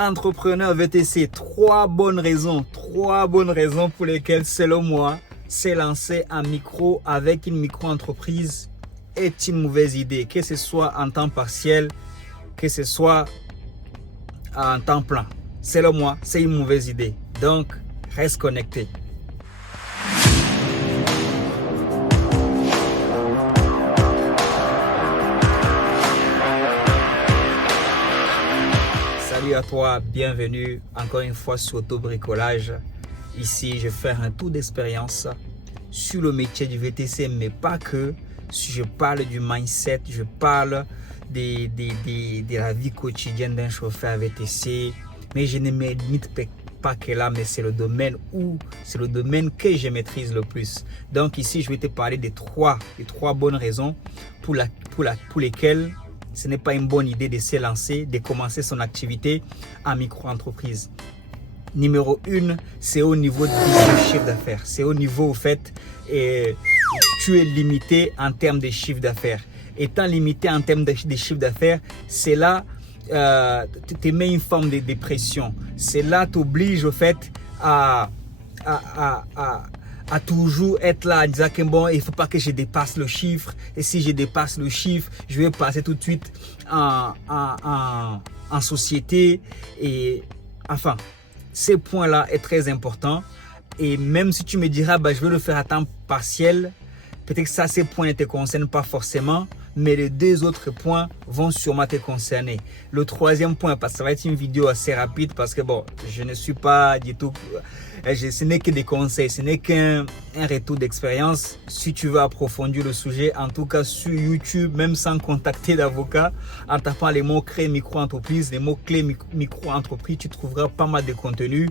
Entrepreneur VTC, trois bonnes raisons pour lesquelles, selon moi, se lancer en micro avec une micro-entreprise est une mauvaise idée, que ce soit en temps partiel, que ce soit en temps plein. Selon moi, c'est une mauvaise idée. Donc, reste connecté. Salut à toi, bienvenue encore une fois sur Auto-Bricolage. Ici, je vais faire un tour d'expérience sur le métier du VTC, mais pas que. Je parle du mindset, je parle de la vie quotidienne d'un chauffeur VTC. Mais je ne me limite pas que là, mais c'est le domaine que je maîtrise le plus. Donc ici, je vais te parler des trois bonnes raisons pour lesquelles ce n'est pas une bonne idée de se lancer, de commencer son activité en micro-entreprise. Numéro 1, c'est au niveau du chiffre d'affaires. C'est au niveau, au fait, tu es limité en termes de chiffre d'affaires. Étant limité en termes de chiffre d'affaires, c'est là, tu te mets une forme de dépression. C'est là, t'oblige, au fait, à toujours être là en disant que bon, il ne faut pas que je dépasse le chiffre. Et si je dépasse le chiffre, je vais passer tout de suite en société. Et enfin, ce point-là est très important. Et même si tu me diras, bah, je vais le faire à temps partiel, peut-être que ça, ces points ne te concernent pas forcément. Mais les deux autres points vont sûrement te concerner. Le troisième point, parce que ça va être une vidéo assez rapide, parce que bon, je ne suis pas du tout, ce n'est que des conseils, ce n'est qu'un retour d'expérience. Si tu veux approfondir le sujet, en tout cas sur YouTube, même sans contacter d'avocat, en tapant les mots-clés micro-entreprise, les mots-clés micro-entreprise, tu trouveras pas mal de contenu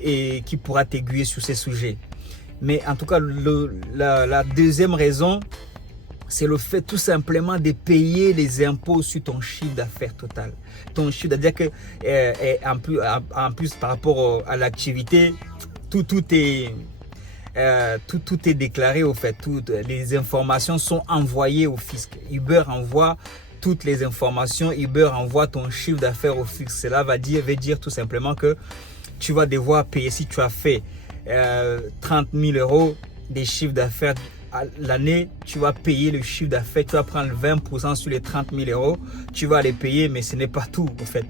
et qui pourra t'aiguiller sur ces sujets. Mais en tout cas, la deuxième raison, c'est le fait tout simplement de payer les impôts sur ton chiffre d'affaires total. Ton chiffre, c'est-à-dire que en plus par rapport à l'activité, tout est déclaré au fait. Toutes les informations sont envoyées au fisc. Uber envoie toutes les informations. Uber envoie ton chiffre d'affaires au fisc. Cela veut dire tout simplement que tu vas devoir payer si tu as fait 30 000 € de chiffre d'affaires l'année, tu vas payer le chiffre d'affaires, tu vas prendre 20% sur les 30 000 €, tu vas les payer, mais ce n'est pas tout en fait.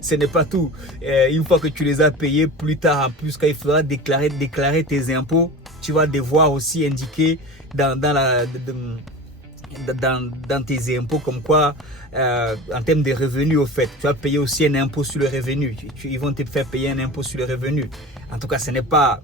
Ce n'est pas tout. Une fois que tu les as payés, plus tard en plus, quand il faudra déclarer tes impôts, tu vas devoir aussi indiquer dans tes impôts comme quoi en termes de revenus au fait, tu vas payer aussi un impôt sur le revenu. Ils vont te faire payer un impôt sur le revenu. En tout cas, ce n'est pas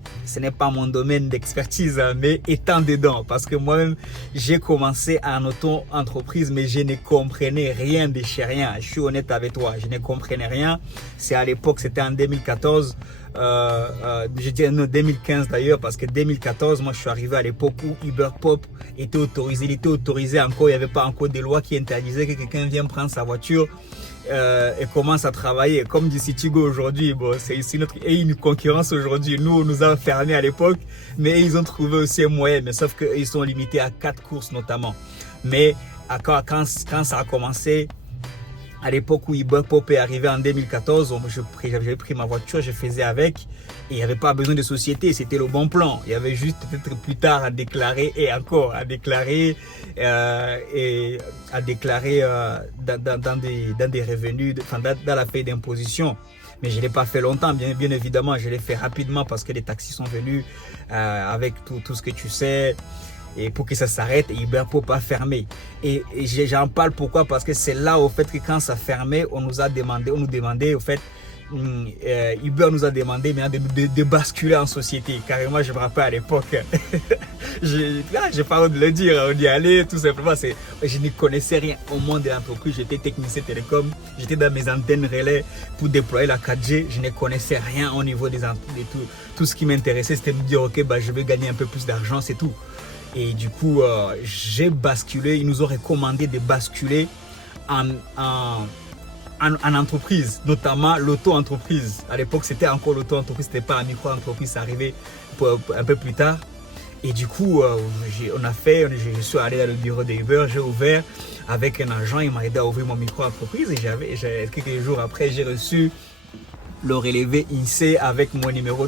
mon domaine d'expertise, mais étant dedans, parce que moi-même, j'ai commencé en auto-entreprise, mais je ne comprenais rien de chez rien. Je suis honnête avec toi, je ne comprenais rien. C'est à l'époque, c'était en 2014. Je dis non, 2015 d'ailleurs, parce que 2014, moi je suis arrivé à l'époque où Uber Pop était autorisé. Il était autorisé encore, il n'y avait pas encore des lois qui interdisaient que quelqu'un vienne prendre sa voiture et commence à travailler. Comme dit Citigo aujourd'hui, bon, c'est une concurrence aujourd'hui. Nous, on nous a fermés à l'époque, mais ils ont trouvé aussi un moyen. Mais sauf qu'ils sont limités à 4 courses notamment. Mais quand ça a commencé, à l'époque où Uber Pop est arrivé en 2014, j'avais pris ma voiture, je faisais avec, et il n'y avait pas besoin de société, c'était le bon plan. Il y avait juste peut-être plus tard à déclarer et encore à déclarer dans des revenus, enfin dans la feuille d'imposition. Mais je ne l'ai pas fait longtemps, bien évidemment, je l'ai fait rapidement parce que les taxis sont venus avec tout ce que tu sais. Et pour que ça s'arrête, Uber Pop a fermé. Et j'en parle pourquoi? Parce que c'est là au fait que quand ça fermait, on nous demandait au fait, Uber nous a demandé de basculer en société. Carrément, je me rappelle à l'époque, j'ai pas honte de le dire, on y allait tout simplement. Je ne connaissais rien au monde de l'entreprise, j'étais technicien télécom, j'étais dans mes antennes relais pour déployer la 4G, je ne connaissais rien au niveau de tout ce qui m'intéressait, c'était de me dire ok, bah, je vais gagner un peu plus d'argent, c'est tout. Et du coup, j'ai basculé, ils nous ont recommandé de basculer en entreprise, notamment l'auto-entreprise. À l'époque, c'était encore l'auto-entreprise, c'était pas la micro-entreprise, c'est arrivé un peu plus tard. Et du coup, je suis allé dans le bureau d'Uber, j'ai ouvert avec un agent, il m'a aidé à ouvrir mon micro-entreprise. Et quelques jours après, j'ai reçu le relevé INSEE avec mon numéro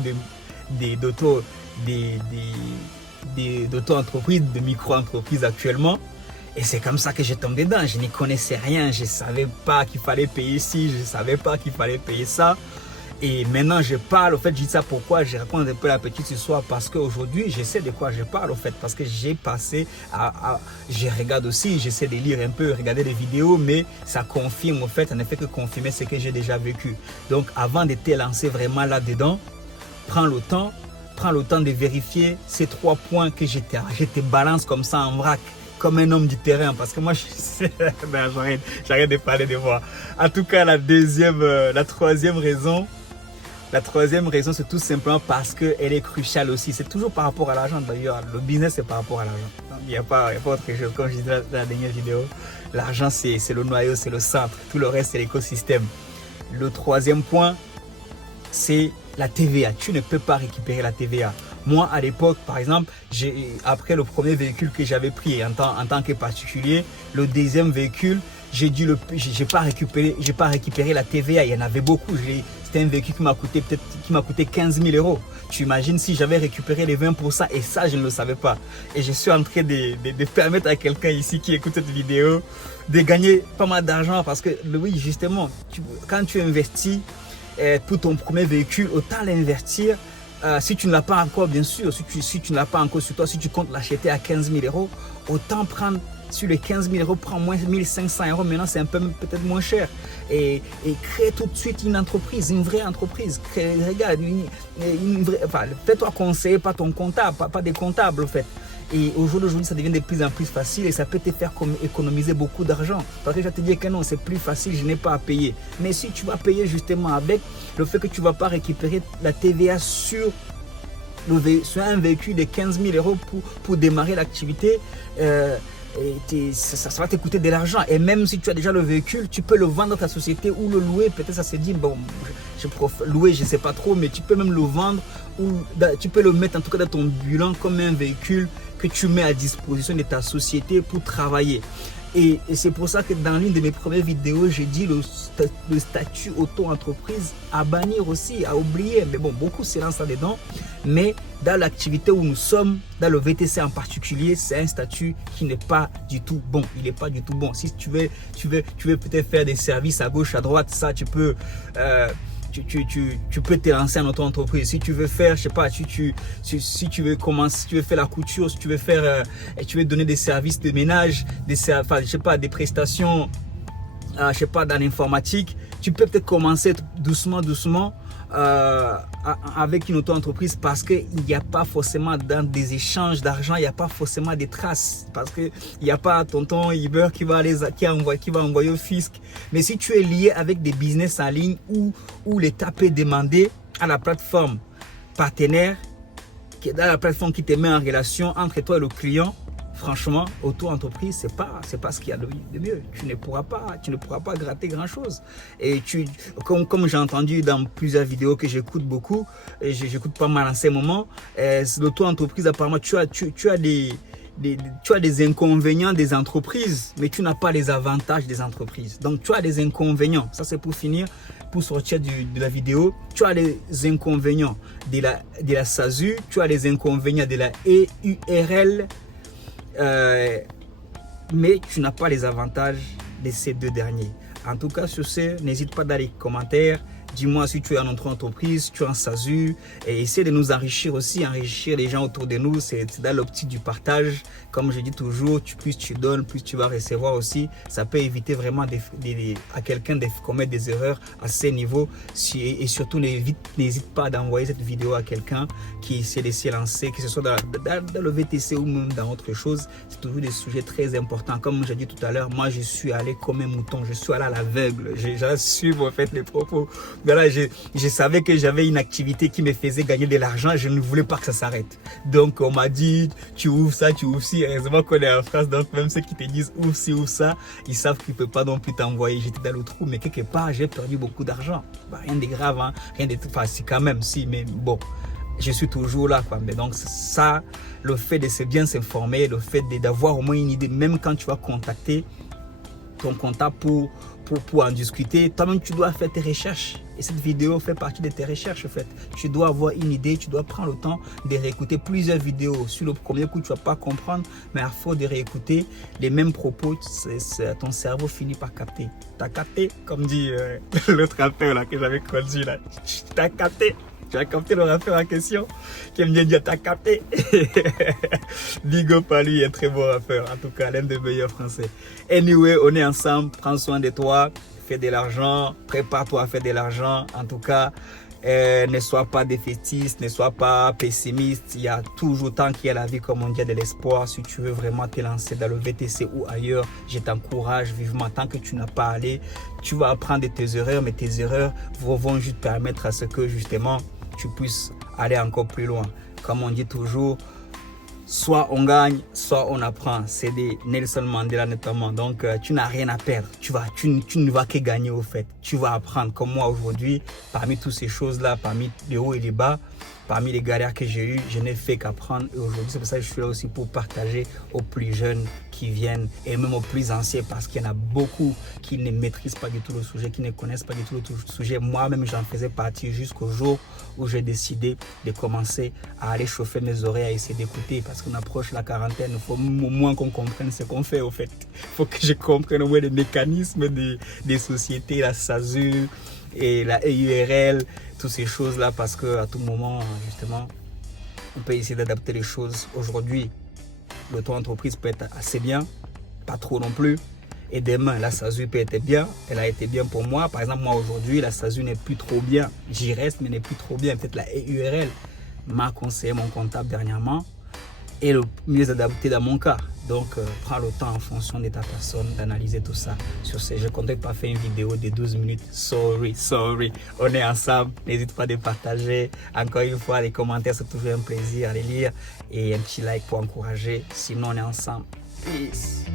d'auto-entreprise, de micro-entreprise actuellement. Et c'est comme ça que j'ai tombé dedans. Je n'y connaissais rien, je ne savais pas qu'il fallait payer ci, je ne savais pas qu'il fallait payer ça. Et maintenant, je parle, au fait, je dis ça pourquoi, je raconte un peu la petite histoire, parce qu'aujourd'hui, je sais de quoi je parle, au fait, parce que j'ai passé je regarde aussi, j'essaie de lire un peu, regarder des vidéos, mais ça confirme, au fait, ça ne fait que confirmer ce que j'ai déjà vécu. Donc, avant de te lancer vraiment là-dedans, prends le temps de vérifier ces 3 points que je te balance comme ça en vrac, comme un homme du terrain, parce que moi, j'arrête de parler de moi. En tout cas, la troisième raison, c'est tout simplement parce qu'elle est cruciale aussi. C'est toujours par rapport à l'argent d'ailleurs. Le business, c'est par rapport à l'argent. Il n'y a pas autre chose. Comme je disais dans la dernière vidéo, l'argent, c'est le noyau, c'est le centre. Tout le reste, c'est l'écosystème. Le 3e point, c'est la TVA. Tu ne peux pas récupérer la TVA. Moi, à l'époque, par exemple, après le premier véhicule que j'avais pris en tant que particulier, le 2e véhicule, j'ai pas récupéré la TVA. Il y en avait beaucoup. C'était un véhicule qui m'a coûté 15 000 euros. Tu imagines si j'avais récupéré les 20%, et ça, je ne le savais pas. Et je suis en train de permettre à quelqu'un ici qui écoute cette vidéo de gagner pas mal d'argent, parce que oui, justement, quand tu investis pour ton premier véhicule, autant l'investir. Si tu ne l'as pas encore, bien sûr, si tu ne l'as pas encore sur toi, si tu comptes l'acheter à 15 000 euros, autant prendre sur les 15 000 euros, prends moins 1 500 euros. Maintenant, c'est peut-être moins cher. Et crée tout de suite une entreprise, une vraie entreprise. Regarde, fais-toi conseiller par ton comptable, pas des comptables, en fait. Et aujourd'hui, ça devient de plus en plus facile et ça peut te faire économiser beaucoup d'argent. Parce que je vais te dire que non, c'est plus facile, je n'ai pas à payer. Mais si tu vas payer justement avec le fait que tu ne vas pas récupérer la TVA sur un véhicule de 15 000 euros pour démarrer l'activité, ça va te coûter de l'argent. Et même si tu as déjà le véhicule, tu peux le vendre à ta société ou le louer. Peut-être ça se dit, bon, louer, je ne sais pas trop, mais tu peux même le vendre ou tu peux le mettre en tout cas dans ton bilan comme un véhicule que tu mets à disposition de ta société pour travailler. Et c'est pour ça que dans l'une de mes premières vidéos, j'ai dit le statut auto-entreprise à bannir aussi, à oublier. Mais bon, beaucoup se lancent là-dedans. Mais dans l'activité où nous sommes, dans le VTC en particulier, c'est un statut qui n'est pas du tout bon. Il n'est pas du tout bon. Si tu veux peut-être faire des services à gauche, à droite, ça, tu peux... Tu peux te lancer en auto-entreprise. Si tu veux faire, je sais pas, si tu veux commencer, si tu veux faire la couture, si tu veux faire, tu veux donner des services de ménage, je sais pas, des prestations, je sais pas, dans l'informatique, tu peux peut-être commencer doucement avec une auto-entreprise, parce qu'il n'y a pas forcément dans des échanges d'argent, il n'y a pas forcément des traces, parce qu'il n'y a pas tonton Iber qui va envoyer au fisc. Mais si tu es lié avec des business en ligne où l'État peut demander à la plateforme partenaire, dans la plateforme qui te met en relation entre toi et le client, franchement, auto-entreprise, c'est pas ce qu'il y a de mieux. Tu ne pourras pas gratter grand-chose. Et comme j'ai entendu dans plusieurs vidéos que j'écoute beaucoup, et j'écoute pas mal en ces moments, l'auto-entreprise, apparemment, tu as des inconvénients des entreprises, mais tu n'as pas les avantages des entreprises. Donc, tu as des inconvénients. Ça, c'est pour finir, pour sortir de la vidéo. Tu as les inconvénients de la SASU, tu as les inconvénients de la EURL, mais tu n'as pas les avantages de ces 2 derniers. En tout cas, sur ce, n'hésite pas dans les commentaires. Dis-moi si tu es en entreprise, tu es en SASU, et essaie de nous enrichir aussi, enrichir les gens autour de nous. C'est dans l'optique du partage. Comme je dis toujours, plus tu donnes, plus tu vas recevoir aussi. Ça peut éviter vraiment à quelqu'un de commettre des erreurs à ces niveaux. Et surtout, n'hésite pas d'envoyer cette vidéo à quelqu'un qui essaie de se lancer, que ce soit dans le VTC ou même dans autre chose. C'est toujours des sujets très importants. Comme j'ai dit tout à l'heure, moi je suis allé comme un mouton, je suis allé à l'aveugle. J'assume en fait les propos. Voilà, je savais que j'avais une activité qui me faisait gagner de l'argent. Je ne voulais pas que ça s'arrête. Donc on m'a dit, tu ouvres ça, tu ouvres ci. Heureusement qu'on est en France, donc même ceux qui te disent ouvre ci, ouvre ça, ils savent qu'ils ne peuvent pas non plus t'envoyer. J'étais dans le trou, mais quelque part j'ai perdu beaucoup d'argent. Bah, rien de grave, hein, rien de... Enfin, si quand même, si, mais bon, je suis toujours là, quoi. Mais donc ça, le fait de bien s'informer, le fait d'avoir au moins une idée, même quand tu vas contacter ton comptable pour en discuter, toi-même tu dois faire tes recherches. Et cette vidéo fait partie de tes recherches, en fait. Tu dois avoir une idée, tu dois prendre le temps de réécouter plusieurs vidéos. Sur le premier coup, tu ne vas pas comprendre, mais à force de réécouter les mêmes propos, ton cerveau finit par capter. Tu as capté, comme dit l'autre rappeur là, que j'avais connu là. Tu as capté. Tu as capté le rappeur en question qui aime bien dire t'as capté. Big up à lui, un très bon rappeur. En tout cas, l'un des meilleurs français. Anyway, on est ensemble. Prends soin de toi. Fais de l'argent. Prépare-toi à faire de l'argent. En tout cas, ne sois pas défaitiste. Ne sois pas pessimiste. Il y a toujours, tant qu'il y a la vie, comme on dit, de l'espoir. Si tu veux vraiment te lancer dans le VTC ou ailleurs, je t'encourage vivement. Tant que tu n'as pas allé, tu vas apprendre de tes erreurs. Mais tes erreurs vont juste permettre à ce que, justement, tu puisses aller encore plus loin. Comme on dit toujours, soit on gagne, soit on apprend. C'est des Nelson Mandela notamment. Donc, tu n'as rien à perdre. Tu ne vas que gagner au fait. Tu vas apprendre. Comme moi aujourd'hui, parmi toutes ces choses-là, parmi les hauts et les bas, parmi les galères que j'ai eues, je n'ai fait qu'apprendre. Et aujourd'hui, c'est pour ça que je suis là aussi pour partager aux plus jeunes qui viennent et même aux plus anciens, parce qu'il y en a beaucoup qui ne maîtrisent pas du tout le sujet, qui ne connaissent pas du tout le sujet. Moi-même, j'en faisais partie jusqu'au jour où j'ai décidé de commencer à aller chauffer mes oreilles, à essayer d'écouter, parce qu'on approche la quarantaine. Il faut au moins qu'on comprenne ce qu'on fait, au fait. Il faut que je comprenne au moins les mécanismes des sociétés, la SASU et la EURL, toutes ces choses-là, parce qu'à tout moment, justement, on peut essayer d'adapter les choses. Aujourd'hui, l'auto-entreprise peut être assez bien, pas trop non plus. Et demain, la SASU peut être bien. Elle a été bien pour moi. Par exemple, moi aujourd'hui, la SASU n'est plus trop bien. J'y reste, mais n'est plus trop bien. Peut-être la EURL m'a conseillé mon comptable dernièrement et le mieux adapté dans mon cas. Donc, prends le temps en fonction de ta personne d'analyser tout ça. Sur ce, je ne comptais pas faire une vidéo de 12 minutes. Sorry. On est ensemble. N'hésite pas à partager. Encore une fois, les commentaires, c'est toujours un plaisir à les lire. Et un petit like pour encourager. Sinon, on est ensemble. Peace.